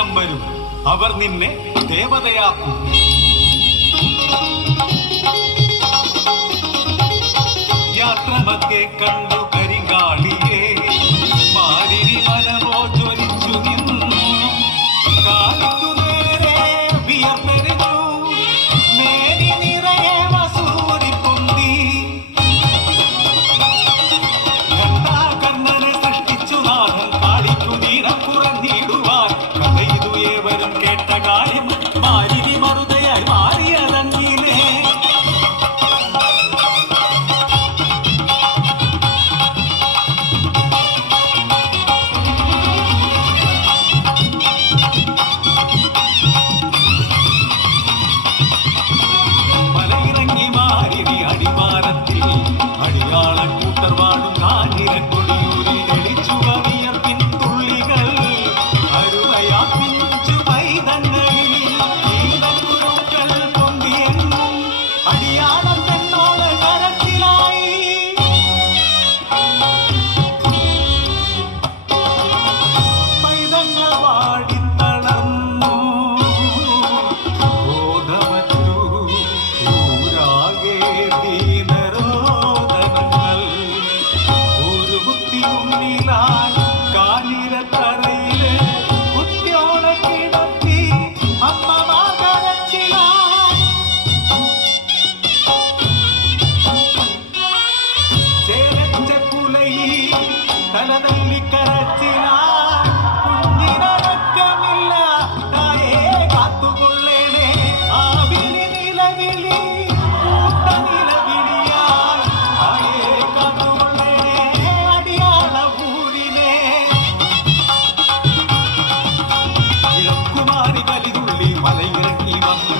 ദിനം വരും, അവർ നിന്നെ ദേവതയാക്കും. യാത്രമധ്യേ കണ്ടു കരിങ്കാളിയെ, മാരിരി മനമോ ജ്വലിച്ചു നിന്നു. കാലിക്കു നേരെ വിയർപ്പെറിഞ്ഞു, മേനി നിറയെ വസൂരി പൊന്തി. കർണനെ സൃഷ്ടിച്ചു നാഥൻ, കാളിക്കു നീരം കുറഞ്ഞിടുവാൻ. കഥയിതു ഏവരും കേട്ട കാര്യം, മാരിരി മറുതയായി മാറിയതങ്ങിലേ. മലയിറങ്ങി മാരിരി അടിവാരത്തിൽ, അടിയാളക്കൂട്ടർ വാഴും കാഞ്ഞിരക്കൊടിയൂരിൽ തെളിച്ചു വിയർപ്പിൻ തുള്ളികൾ. അരുമയാ പിഞ്ചു പൈതങ്ങളിൽ ഈണക്കുരുക്കൾ പൊന്തിയെന്നും, അടിയാളം തന്നോട് കരച്ചിലായി. പൈതങ്ങൾ വാടിത്തളർന്നു, ബോധമറ്റു ഊരാകെ ദീനരോദനങ്ങൾ. ഒരു കുത്തി മുന്നിലായി കാഞ്ഞിരത്തറയിലെ കുത്തിയോളെ കിടത്തി അമ്മമാർ കരച്ചിലായി. ചേരച്ച പുലയിൽ തലതല്ലി കരച്ചിലായി. കുഞ്ഞിനടക്കമില്ല, തായേ കാത്തുകൊള്ളേണേ. ആ വിളി നിലവിളി കൂട്ട നിലവിളിയായി. തായേ കാത്തുകൊള്ളേണേ, അടിയാള ഊരിനെ. ഇളക്കുമാരി കലിതുള്ളി മലയിറങ്ങി വന്നു.